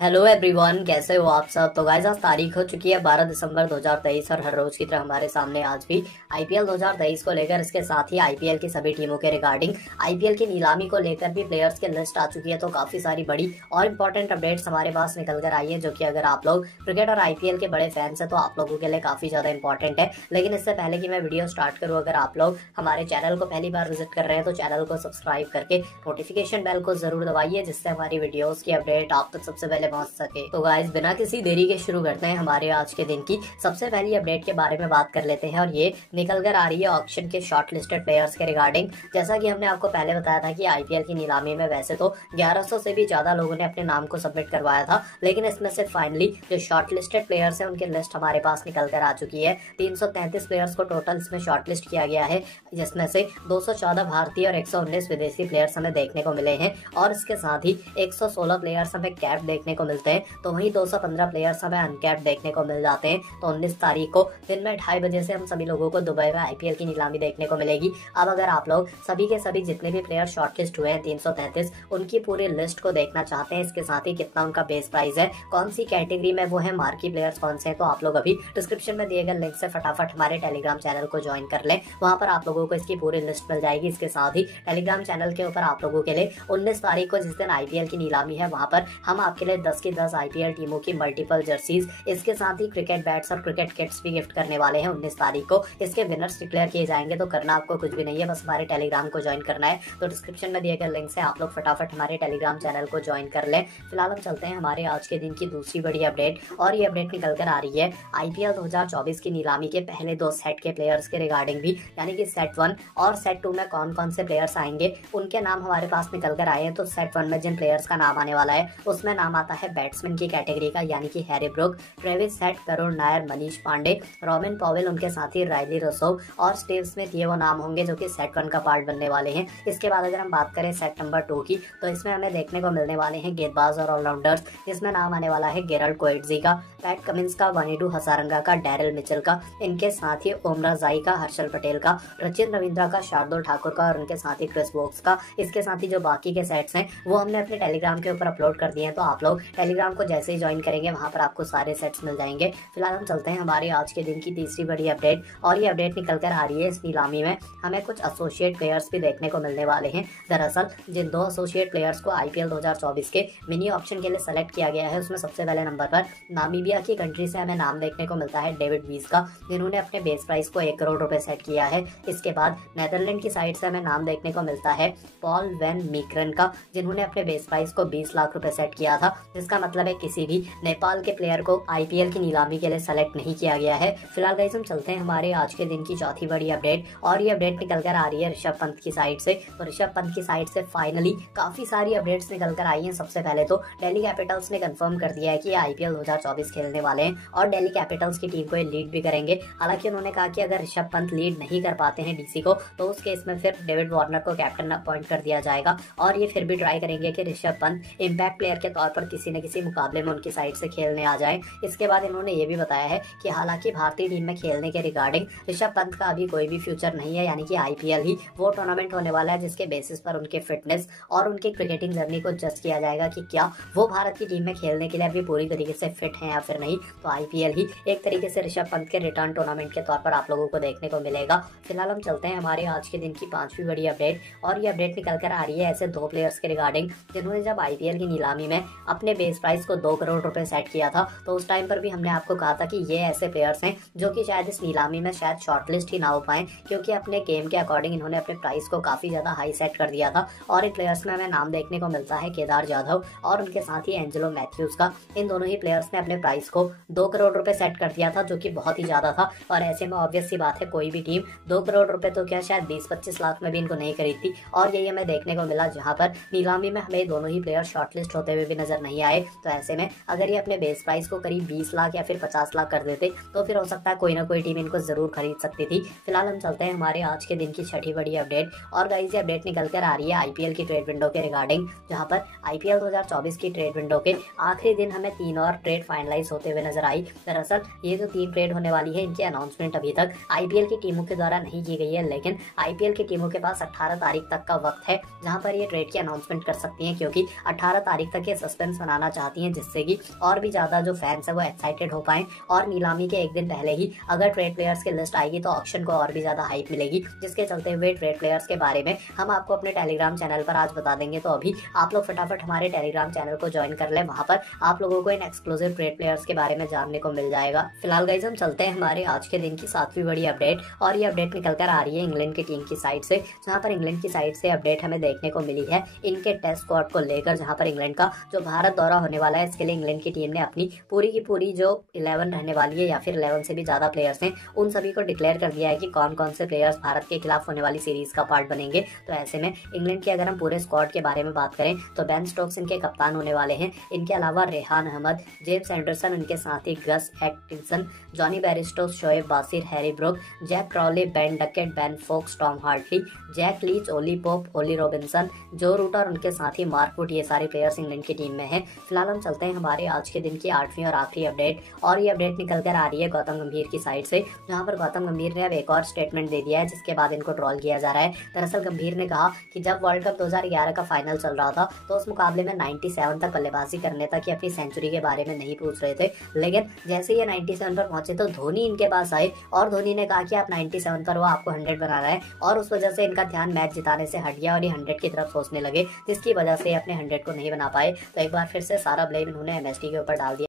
Hello everyone, कैसे हो आप सब। तो गाइस, आज तारीख हो चुकी है 12 दिसंबर 2023 और हर रोज की तरह हमारे सामने आज भी आईपीएल 2023 को लेकर, इसके साथ ही आईपीएल की सभी टीमों के रिगार्डिंग आईपीएल की नीलामी को लेकर भी प्लेयर्स की लिस्ट आ चुकी है। तो काफी सारी बड़ी और इंपॉर्टेंट अपडेट्स हमारे पास निकल कर आई है, जो कि अगर आप लोग क्रिकेट और आईपीएल के बड़े फैंस है तो आप लोगों के लिए काफी ज्यादा इंपॉर्टेंट है। लेकिन इससे पहले की मैं वीडियो स्टार्ट करूँ, अगर आप लोग हमारे चैनल को पहली बार विजिट कर रहे हैं तो चैनल को सब्सक्राइब करके नोटिफिकेशन बेल को जरूर दबाइए, जिससे हमारी वीडियोस की अपडेट आप तक सबसे पहले पहुंच सके। तो गाइस, बिना किसी देरी के शुरू करते हैं हमारे आज के दिन की सबसे पहली अपडेट के बारे में बात कर लेते हैं। और ये निकल कर आ रही है ऑक्शन के शॉर्ट लिस्टेड प्लेयर्स के रिगार्डिंग। जैसा कि हमने आपको पहले बताया था कि आईपीएल की नीलामी में वैसे तो 1100 से भी ज्यादा लोगों ने अपने नाम को सबमिट करवाया था, लेकिन इसमें से फाइनली जो शॉर्ट लिस्टेड प्लेयर्स हैं उनकी लिस्ट हमारे पास निकल कर आ चुकी है। 333 प्लेयर्स को टोटल इसमें शॉर्ट लिस्ट किया गया है, जिसमें से 214 भारतीय और 119 विदेशी प्लेयर्स हमें देखने को मिले हैं। और इसके साथ ही 116 प्लेयर्स हमें कैप देखने को मिलते हैं, तो वहीं 215 प्लेयर्स हमें अनकैप्ड देखने को मिल जाते हैं। तो 19 तारीख को दिन में 2:30 बजे से हम सभी लोगों को दुबई में आईपीएल की नीलामी देखने को मिलेगी। अब अगर आप लोग सभी के सभी जितने भी प्लेयर शॉर्टलिस्ट हुए हैं 333, उनकी पूरी लिस्ट को देखना चाहते हैं, इसके साथ ही कितना उनका बेस प्राइस है, कौन सी कैटेगरी में वो है, मार्की प्लेयर्स कौन से हैं, तो आप लोग अभी डिस्क्रिप्शन में दिए गए लिंक से फटाफट हमारे टेलीग्राम चैनल को ज्वाइन कर लें। वहां पर आप लोगों को इसकी पूरी लिस्ट मिल जाएगी। इसके साथ ही टेलीग्राम चैनल के ऊपर आप लोगों के लिए 19 तारीख को जिस दिन आईपीएल की नीलामी है, वहां पर हम आपके लिए 10 की 10 आईपीएल टीमों की मल्टीपल जर्सीज, इसके साथ ही क्रिकेट बैट्स और क्रिकेट किट्स भी गिफ्ट करने वाले हैं 19 तारीख को। इसके विनर्स डिक्लेयर किए जाएंगे। तो करना आपको कुछ भी नहीं है, बस हमारे टेलीग्राम को ज्वाइन करना है। तो डिस्क्रिप्शन में दिए गए लिंक से आप लोग फटाफट हमारे टेलीग्राम चैनल को ज्वाइन कर लें। फिलहाल हम चलते हैं हमारे आज के दिन की दूसरी बड़ी अपडेट, और ये अपडेट निकल कर आ रही है आईपीएल 2024 की नीलामी के पहले 2 सेट के प्लेयर्स के रिगार्डिंग भी, यानी कि सेट 1 और सेट 2 में कौन कौन से प्लेयर्स आएंगे उनके नाम हमारे पास निकल कर आए हैं। तो सेट 1 में जिन प्लेयर्स का नाम आने वाला है उसमें नाम आता है बैट्समैन की कैटेगरी का, यानी कि Harry Brook, Travis head, Karun Nair, Manish Pandey, robin Powell, उनके साथ ही राइली रसोव और स्टीव स्मिथ, ये वो नाम होंगे जो कि सेट 1 का पार्ट बनने वाले हैं। इसके बाद अगर हम बात करें सेट नंबर 2 की, तो इसमें हमें देखने को मिलने वाले हैं गेंदबाज और ऑलराउंडर्स, जिसमें नाम आने वाला है गेराल्ड कोएट्जी का, पैट कमिंस का, वनीडू हसारंगा का, डैरिल मिचेल का, इनके साथ ही ओमरा जाई का, हर्षल पटेल का, रचिन रविंद्रा का, शार्दुल ठाकुर का और उनके साथ ही क्रिस वोक्स का। इसके साथ ही जो बाकी के सेट्स हैं वो हमने अपने टेलीग्राम के ऊपर अपलोड कर दिए हैं, तो आप लोग टेलीग्राम को जैसे ही ज्वाइन करेंगे वहां पर आपको सारे सेट्स मिल जाएंगे। फिलहाल हम चलते हैं हमारे आज के दिन की तीसरी बड़ी अपडेट, और ये अपडेट निकल कर आ रही है इस नीलामी में हमें कुछ एसोसिएट प्लेयर्स भी देखने को मिलने वाले हैं। दरअसल जिन 2 एसोसिएट प्लेयर्स को आईपीएल 2024 के मिनी ऑप्शन के लिए सेलेक्ट किया गया है, उसमें सबसे पहले नंबर पर नामीबिया की कंट्री से हमें नाम देखने को मिलता है डेविड वीज का, जिन्होंने अपने बेस प्राइस को 1 करोड़ रुपए सेट किया है। इसके बाद नेदरलैंड की साइड से हमें नाम देखने को मिलता है पॉल वैन मीकरन का, जिन्होंने अपने बेस प्राइस को 20 लाख रुपए सेट किया था, जिसका मतलब है किसी भी नेपाल के प्लेयर को आईपीएल की नीलामी के लिए सेलेक्ट नहीं किया गया है। फिलहाल गाइस, हम चलते हैं हमारे आज के दिन की चौथी बड़ी अपडेट, और ये अपडेट निकल कर आ रही है ऋषभ पंत की साइड से। तो ऋषभ पंत की साइड से फाइनली काफी सारी अपडेट्स निकल कर आई हैं। सबसे पहले तो दिल्ली कैपिटल्स ने कंफर्म कर दिया है कि आईपीएल 2024 खेलने वाले हैं और दिल्ली कैपिटल्स की टीम को ये लीड भी करेंगे। हालांकि उन्होंने कहा कि अगर ऋषभ पंत लीड नहीं कर पाते हैं डीसी को, तो उस केस में फिर डेविड वार्नर को कैप्टन अपॉइंट कर दिया जाएगा, और ये फिर भी ट्राई करेंगे कि ऋषभ पंत इम्पैक्ट प्लेयर के तौर पर किसी न किसी मुकाबले में उनकी साइड से खेलने आ जाए। इसके बाद इन्होंने ये भी बताया है कि हालांकि भारतीय टीम में खेलने के रिगार्डिंग ऋषभ पंत का अभी कोई भी फ्यूचर नहीं है, यानी कि आईपीएल ही वो टूर्नामेंट होने वाला है जिसके बेसिस पर उनके फिटनेस और उनके क्रिकेटिंग जर्नी को जज किया जाएगा कि क्या वो भारत की टीम में खेलने के लिए अभी पूरी तरीके से फिट हैं या फिर नहीं। तो आईपीएल ही एक तरीके से ऋषभ पंत के रिटर्न टूर्नामेंट के तौर पर आप लोगों को देखने को मिलेगा। फिलहाल हम चलते हैं हमारे आज के दिन की 5वीं बड़ी अपडेट, और ये अपडेट निकल कर आ रही है ऐसे 2 प्लेयर्स के रिगार्डिंग जिन्होंने जब आईपीएल की नीलामी में अपने बेस प्राइस को 2 करोड़ रुपए सेट किया था, तो उस टाइम पर भी हमने आपको कहा था कि ये ऐसे प्लेयर्स हैं जो कि शायद इस नीलामी में शायद शॉर्टलिस्ट ही ना हो पाए, क्योंकि अपने गेम के अकॉर्डिंग इन्होंने अपने प्राइस को काफी ज्यादा हाई सेट कर दिया था। और इन प्लेयर्स में हमें नाम देखने को मिलता है केदार जाधव और उनके साथ ही एंजेलो मैथ्यूज का। इन दोनों ही प्लेयर्स ने अपने प्राइस को 2 करोड़ रुपए सेट कर दिया था, जो कि बहुत ही ज्यादा था। और ऐसे में ऑब्वियस सी बात है कोई भी टीम 2 करोड़ रुपए तो क्या शायद 20-25 लाख में भी इनको नहीं खरीदती, और यही हमें देखने को मिला, जहां पर नीलामी में हमें दोनों ही प्लेयर शॉर्टलिस्ट होते हुए भी नजर नहीं आए। तो ऐसे में अगर ये अपने बेस प्राइस को करीब 20 लाख या फिर 50 लाख कर देते, तो फिर हो सकता है कोई ना कोई टीम इनको जरूर खरीद सकती थी। फिलहाल हम चलते हैं हमारे आज के दिन की 6ठी बड़ी अपडेट, और गाइस ये अपडेट निकल कर आ रही है आईपीएल की ट्रेड विंडो के रिगार्डिंग, जहां पर आईपीएल 2024 की ट्रेड विंडो के आखिरी दिन हमें 3 और ट्रेड फाइनलाइज होते हुए नजर आई। दरअसल ये जो 3 ट्रेड होने वाली है, इनकी अनाउंसमेंट अभी तक आईपीएल की टीमों के द्वारा नहीं की गई है, लेकिन आईपीएल की टीमों के पास 18 तारीख तक का वक्त है जहां पर ये ट्रेड की अनाउंसमेंट कर सकती हैं, क्योंकि 18 तारीख तक ये सस्पेंस बनाना चाहती हैं, जिससे कि और भी ज्यादा जो फैंस है वो एक्साइटेड हो पाए। और नीलामी के एक दिन पहले ही अगर ट्रेड प्लेयर्स की लिस्ट आएगी तो ऑक्शन को और भी ज्यादा हाइप मिलेगी, जिसके चलते हुए ट्रेड प्लेयर्स के बारे में हम आपको अपने टेलीग्राम चैनल पर आज बता देंगे। तो अभी आप लोग फटाफट हमारे टेलीग्राम चैनल को ज्वाइन कर लें, वहां पर आप लोगों को इन एक्सक्लूसिव ट्रेड प्लेयर्स के बारे में जानने को मिल जाएगा। फिलहाल गाइस हम चलते हैं हमारे आज के दिन की 7वीं बड़ी अपडेट, और ये अपडेट निकल कर आ रही है इंग्लैंड की टीम की साइड से, जहां पर इंग्लैंड की साइड से अपडेट हमें देखने को मिली है इनके टेस्ट स्क्वाड को लेकर, जहां पर इंग्लैंड का जो भारत दौरा होने वाला है इसके लिए इंग्लैंड की टीम ने अपनी पूरी की पूरी जो 11 रहने वाली है या फिर 11 से भी ज्यादा प्लेयर्स हैं उन सभी को डिक्लेयर कर दिया है कि कौन कौन से प्लेयर्स भारत के खिलाफ होने वाली सीरीज का पार्ट बनेंगे। तो ऐसे में इंग्लैंड के अगर हम पूरे स्क्वाड के बारे में बात करें तो बेन स्टोक्स इनके कप्तान होने वाले हैं। इनके अलावा रेहान अहमद, जेम्स एंडरसन, इनके साथ ही Gus Atkinson, Jonny Bairstow, Shoaib Bashir, Harry Brook, Zak Crawley, Ben Duckett, Ben Foakes, Tom Hartley, Jack Leach, Ollie Pope, Ollie Robinson, Joe Root और उनके साथ ही मार्क वुड, ये सारे प्लेयर्स इंग्लैंड की टीम में हैं। फिलहाल हम चलते हैं हमारे आज के दिन की 8वीं और आखिरी अपडेट, और ये अपडेट निकल कर आ रही है गौतम गंभीर की साइड से, जहां पर गौतम गंभीर ने अब एक और स्टेटमेंट दे दिया है जिसके बाद इनको ट्रोल किया जा रहा है। दरअसल गंभीर ने कहा कि जब वर्ल्ड कप 2011 का फाइनल चल रहा था तो उस मुकाबले में 97 तक बल्लेबाजी करने तक कि अपनी सेंचुरी के बारे में नहीं पूछ रहे थे, लेकिन जैसे ये 97 पर पहुंचे तो धोनी इनके पास आए और धोनी ने कहा कि आप 97 पर वो आपको 100 बनाना है, और उस वजह से इनका ध्यान मैच जिताने से हट गया और ये 100 की तरफ सोचने लगे, जिसकी वजह से अपने 100 को नहीं बना पाए। तो एक बार फिर से सारा ब्लेम इन्होंने एमएसडी के ऊपर डाल दिया।